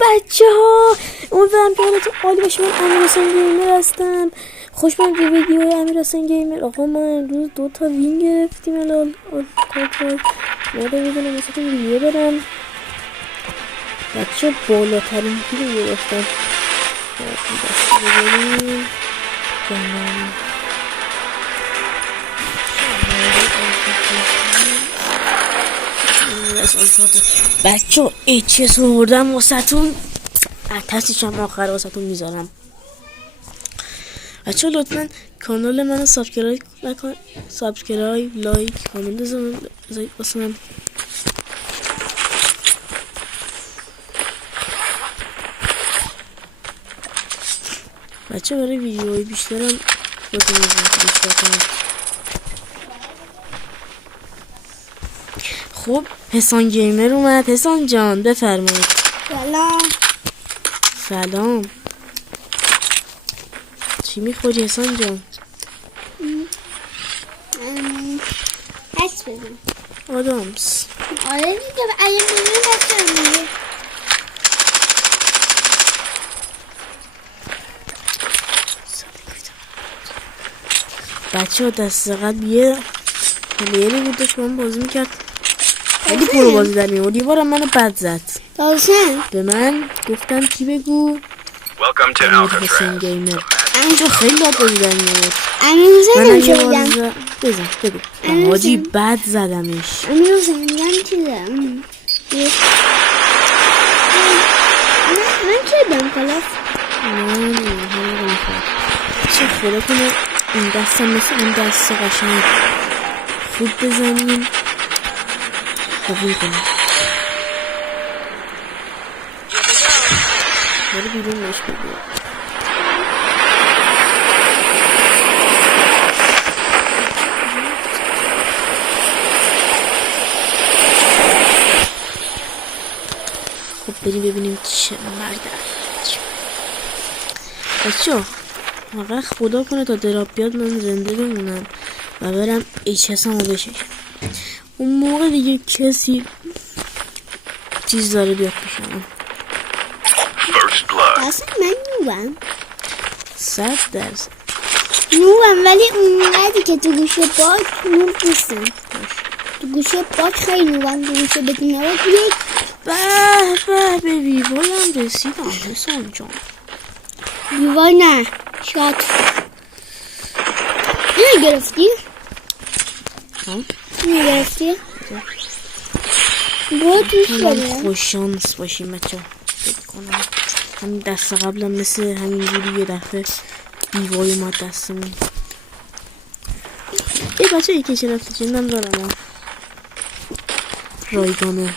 بچه ها، امیدوارم که حالتون عالی باشه. من امیرحسین گیمر هستم. خوش به ویدیو امیرحسین گیمر. آقا ما امروز 2 تا وین گرفتیم. الان یاده میدونم واسهتون ویدیو برم. بچه بالاترین کی رو گرفتم. بچه اچس رو بردم واسهتون. ارتستیش هم آخر واسهتون میذارم. بچه لطفا کانال منو سابسکرایب نکن، سابسکرایب، لایک، کامنت بذارید واسم. بچه برای ویدیوهای بیشترم خودتون بیشتر کنید. خب حسان گیمر اومد. حسان جان بفرمایید. سلام. سلام. چی میخوری حسان جان؟ حس بزن آدامس. آره دیگه اگه بزن حس بزن. بچه ها دست قبل یه پلیری بود داشت من بازی میکرد. خیلی پرو بازی در میمود. یه بارم منو بد زد. به من گفتن کی بگو؟ امیر حسین گیمر. اینجا خیلی بد بازی در میمود. منم چه بگم؟ بزن بگو. حاجی بد زدمش. امیر حسین میگم چیزه. من چه دم خلاص؟ چه خدا کنه این دستم مثل این دست قشنگ خوب بزنیم. قبول کنیم. برو بیرون نش بگو. خب بریم ببینیم چه مرد. بچه واقعا خدا کنه تا دراب بیاد من زنده بمونم و برم اچس همو بششم. اون موقع دیگه کسی چیز داره بیاد پیشم. اصلا من نوبم 100%. نوبم، ولی اونقدری که تو گوشه باک نوب نیستم. تو گوشه باک خیلی نوبم. تو گوشه بدون باک یک به ویوایم رسیدم حسان جان. دیوار نه شات. اینو گرفتی؟ اینو گرفتی؟ برو توش بده. خوششانس باشیم بچه. فکر کنم همین دست قبلم مثل همین جوری یه دفعه دیوار اومد دستمون. یه بچه یکی شرفتی جنم دارم. رایگانه.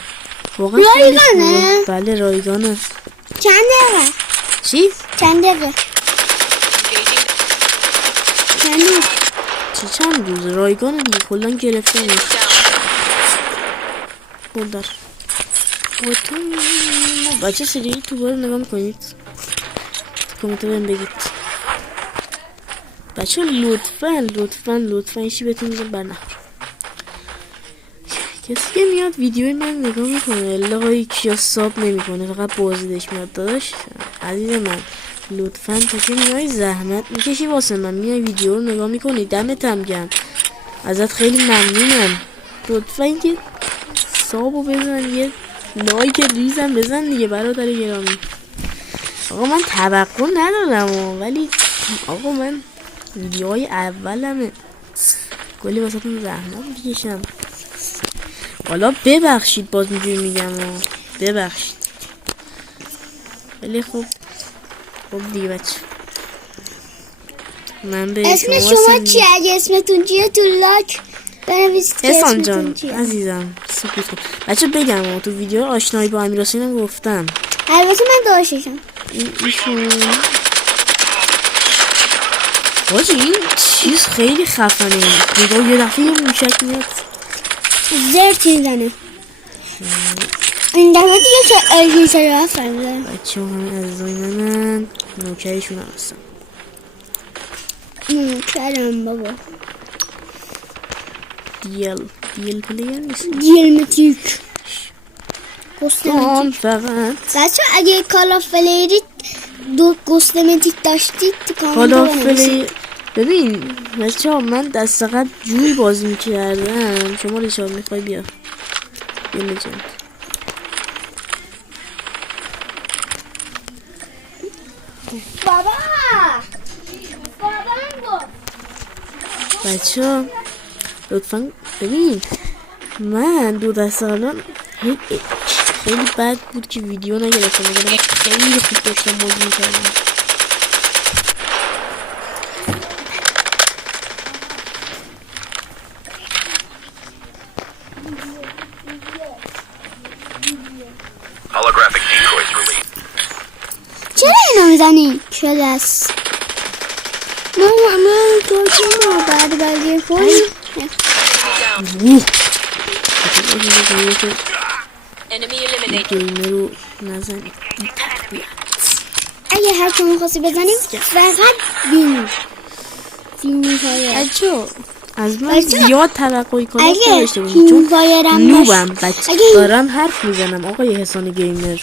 واقعا رایگانه؟ بله رایگانه. چند دقیقه؟ چی؟ چند دقیقه؟ چند روز رایگانه دیگه کلن گرفته نیست. بودر بچه سریعی تو بار نگاه میکنید. تو کامنت بهم بگید بچه لطفا ایشی بهتون میزن برنخور. کسی که میاد ویدیوی من نگاه میکنه لایک یا ساب نمیکنه فقط بازدیدش میاد. داداش عزیز من لطفا تا که میای زحمت میکشی واسه من میای ویدیو رو نگاه میکنی دمتم گرم ازت خیلی ممنونم. لطفا اینکه سابو بزن یه لایک ریزم بزن دیگه برادر گرامی. آقا من توقع ندارم ولی آقا من ویدیوهای اولمه کلی واسه تون زحمت میکشم. حالا ببخشید باز اینجوری میگم ببخشید ولی خب دیگه بچه من به اسم شما چیه؟ اگه اسمتون چیه تو لاک بنویسید که حسان اسمتون جان چیه. عزیزم سکوت کن بچه. بگم تو ویدیو آشنایی با امیرحسینم گفتم. البته من داشتم ایشون باشه این چیز خیلی خفنه. نگاه یه دفعه یه موشک میاد زرد میزنه. این دفعه دیگه که الگیسه رو فرده بچه همه عزیزای من نوکریشون هستم. کردم بابا دیل پلیر نیست. دیل متیک جان فقط بچه اگه کال آف فلیری دو گستمتیک داشتید حالا فلی ببین بچه ها من دست قبل جوی بازی میکردم. شما ریچارد میخوای بیا لجند بابا بچه ها لطفا ببین من دو دست الان خیلی بد بود که ویدیو نگرفتم وگرنه خیلی خوب داشتم بازی میکردم. Holographic decoys released. چرا اینو میزنی؟ کلاس من تو چرا بعد بازی خوری؟ Enemy eliminated. گیمه رو نزنی اگه هر چون میخواستی بزنیم فقط وین فایر. بچه ها از من بچه‌ها، زیاد توقعی کار اگه نداشته باشید وین چون فایرم نوبم داشت بچه اگه دارم حرف میزنم آقای حسان گیمر.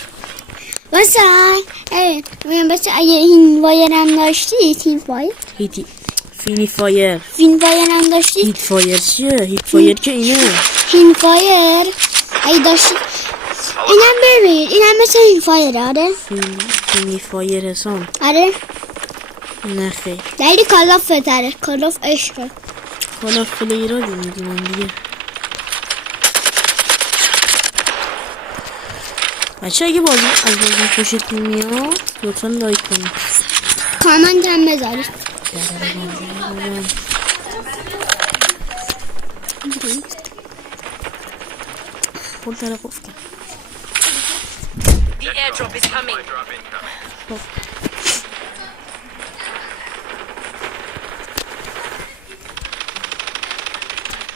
بچه اگه این وایرم داشتی تیم فایر هیتی فینی فایر وین فایرم داشتی هیت فایر چیه؟ هیت فایر که اینه هین فایر اگه داشتی اینم ببین اینم مثل هین فایر. آره فینی فایر حسان آره نه خیلی دلیل کالاف تره کالاف عشقه. حالا فلی را میدونم دیگه. بچه اگه بازی از بازی خوشتون میاد لطفا لایک کنید کامنت هم بذارید. خود داره گفتم The airdrop is coming. Drop incoming.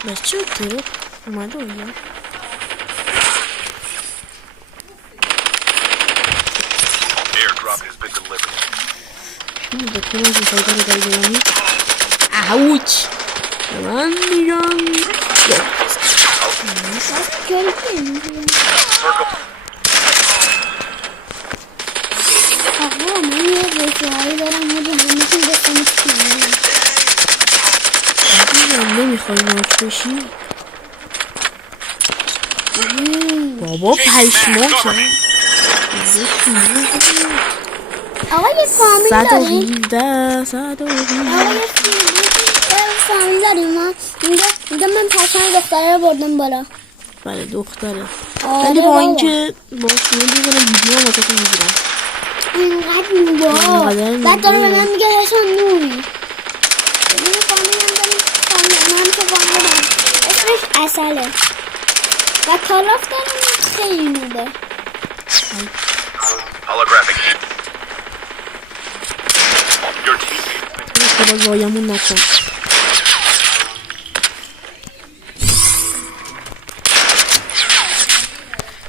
بچه ترو اومده اونجا Airdrop has been delivered. این دکتر از میخوای داره داری بزنی اوچ من میگم Circle. آقا من یه رسوایی دارم مجھے همیشون گفتم نمیخوای ناک بشی بابا پشمام شد آقا یه فامیل داریم 117 آقا یه فامیل داریم ما میگه من پسند دختره رو بردم بالا. بله دختره آره ولی با بابا. اینکه با شما دیگه ویدیو هم واسه میگیرم اینقدر نوبا بعد داره به من میگه حسن نوری. ببین فامیلم داریم فامیل من که فامیل دارم اسمش اصله و کالاف داریم خیلی نوبه. Holographic. Your teammate has been خدا لایمون نکن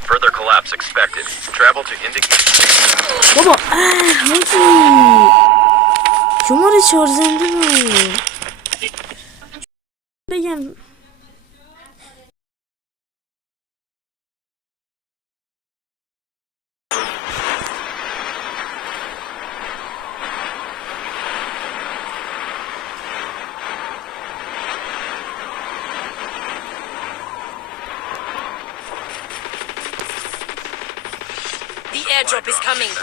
further collapse expected. Travel to indicate. بابا حاجی شماره 4 زنده بود بگم The airdrop is coming.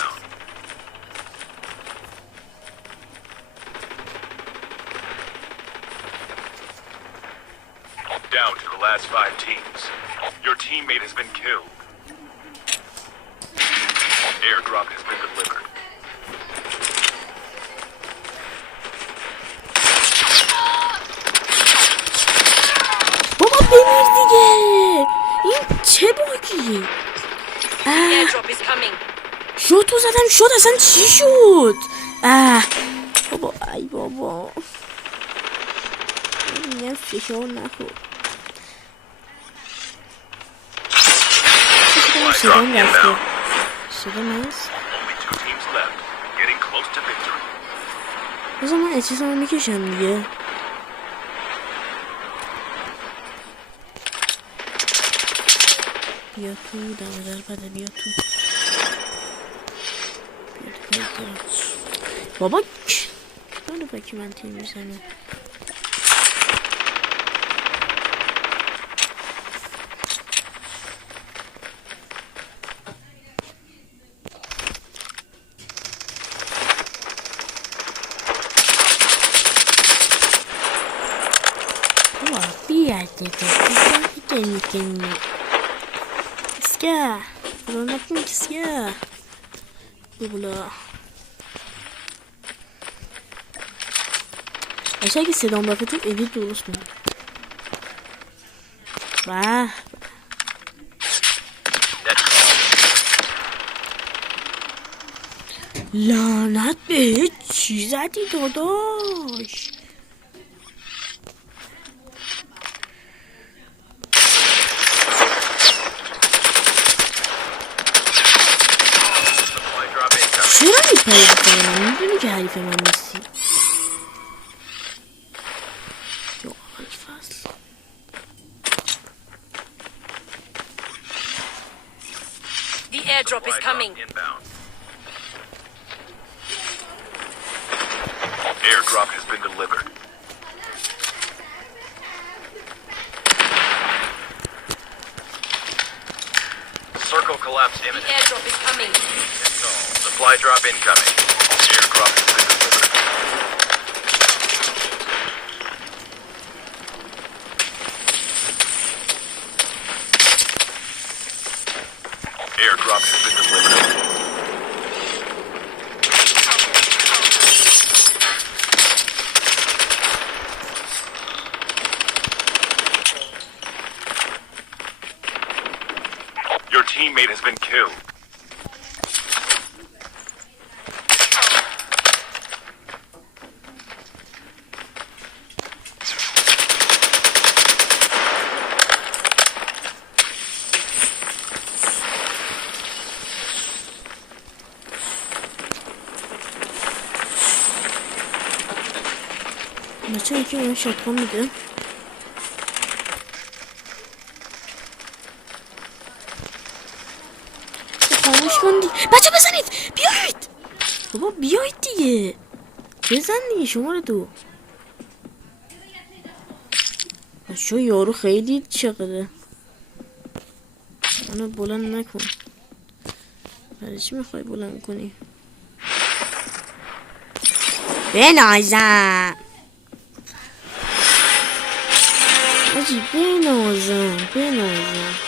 Down to the last 5 teams. Your teammate has been killed. Airdrop has been delivered. بابا بمیر دیگه این چه باگیه Airdrop is coming. شد تو زدم شد اصلا چی شد بابا ای بابا میگم فشار نخور صدام رفته صدام هست Only 2 teams left. Getting close to victory. بذار من اچیزمو میکشم دیگه بیا تو دمدر بده بیا تو بیا تو بابا داره بکی من تیر میزنه Ska Ronat mı ska Bula Aşağı ki sedan bakıtıp edit olursun Bah Lanet be çizadi dadaş چرا میپری بکنم؟ میدونی که حریف من نیستی یا آقای فصل The airdrop is coming. Inbound. Airdrop has been delivered. Circle collapse The imminent. airdrop is coming. Supply drop incoming. Airdrop has been delivered. Airdrop has been delivered. Your teammate has been killed. Maça 2 oyun şatkan mıydı? خاموش کن دی بچه بزنید بیایید بابا بیایید دیگه بزن دیگه شماره 2 بچه یارو خیلی چقدره منو بلند نکن برای چی میخوای بلند کنی بنازم حاجی بنازم